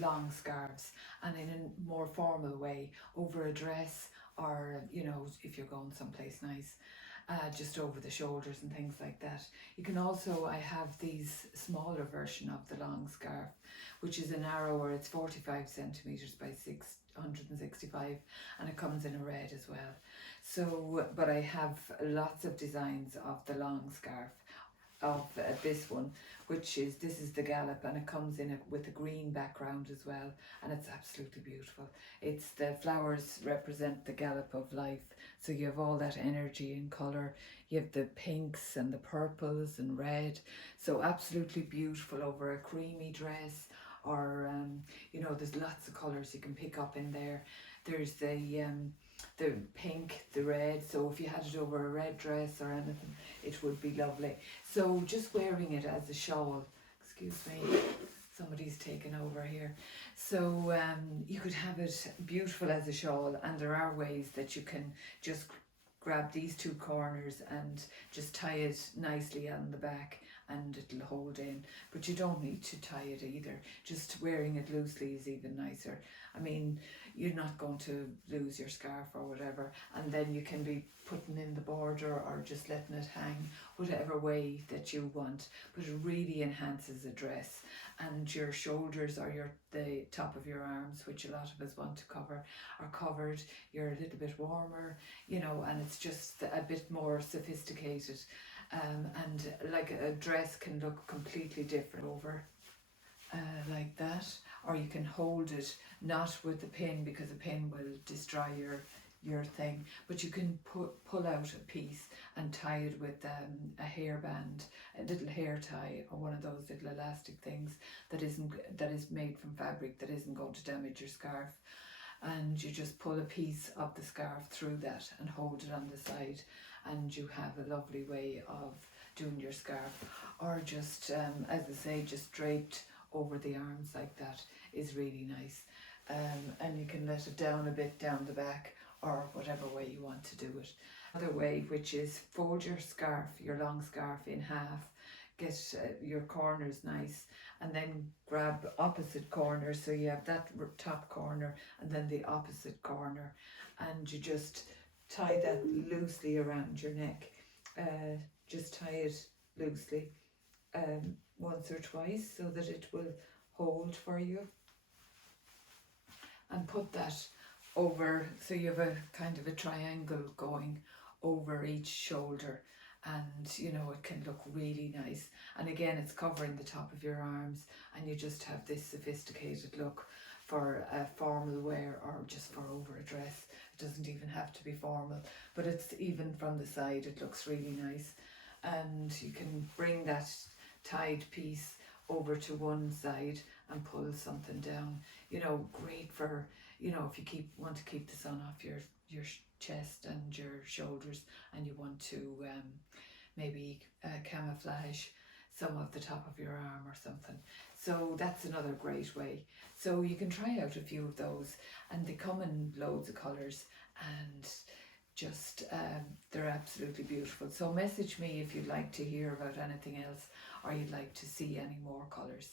long scarves, and in a more formal way over a dress, or you know, if you're going someplace nice, just over the shoulders and things like that. You can also, I have these smaller version of the long scarf, which is a narrower, it's 45 centimeters by 665, and it comes in a red as well. So, but I have lots of designs of the long scarf of this one, which is, this is the gallop, and it comes in with a green background as well, and it's absolutely beautiful. It's, the flowers represent the gallop of life, so you have all that energy and colour. You have the pinks and the purples and red, so absolutely beautiful over a creamy dress, or you know, there's lots of colours you can pick up in there. There's the pink, the red, so if you had it over a red dress or anything, it would be lovely. So just wearing it as a shawl, excuse me, somebody's taken over here. So you could have it beautiful as a shawl, and there are ways that you can just grab these two corners and just tie it nicely on the back, and it'll hold in, but you don't need to tie it either. Just wearing it loosely is even nicer. I mean, you're not going to lose your scarf or whatever, and then you can be putting in the border or just letting it hang, whatever way that you want, but it really enhances a dress. And your shoulders, or the top of your arms, which a lot of us want to cover, are covered. You're a little bit warmer, you know, and it's just a bit more sophisticated. And like a dress can look completely different over like that, or you can hold it not with the pin, because a pin will destroy your thing, but you can pull out a piece and tie it with a hairband, a little hair tie, or one of those little elastic things that is made from fabric that isn't going to damage your scarf. And you just pull a piece of the scarf through that and hold it on the side, and you have a lovely way of doing your scarf. Or just as I say, just draped over the arms like that is really nice. And you can let it down a bit down the back, or whatever way you want to do it. Another way, which is fold your scarf, your long scarf, in half, get your corners nice, and then grab opposite corners, so you have that top corner and then the opposite corner, and you just tie that loosely around your neck. Just tie it loosely once or twice so that it will hold for you, and put that over, so you have a kind of a triangle going over each shoulder, and you know, it can look really nice. And again, it's covering the top of your arms, and you just have this sophisticated look for a formal wear, or just for over a dress. It doesn't even have to be formal, but it's, even from the side, it looks really nice. And you can bring that tied piece over to one side and pull something down, you know, great for, you know, if you want to keep the sun off your chest and your shoulders, and you want to maybe camouflage some of the top of your arm or something. So that's another great way. So you can try out a few of those, and they come in loads of colours, and just they're absolutely beautiful. So message me if you'd like to hear about anything else, or you'd like to see any more colours.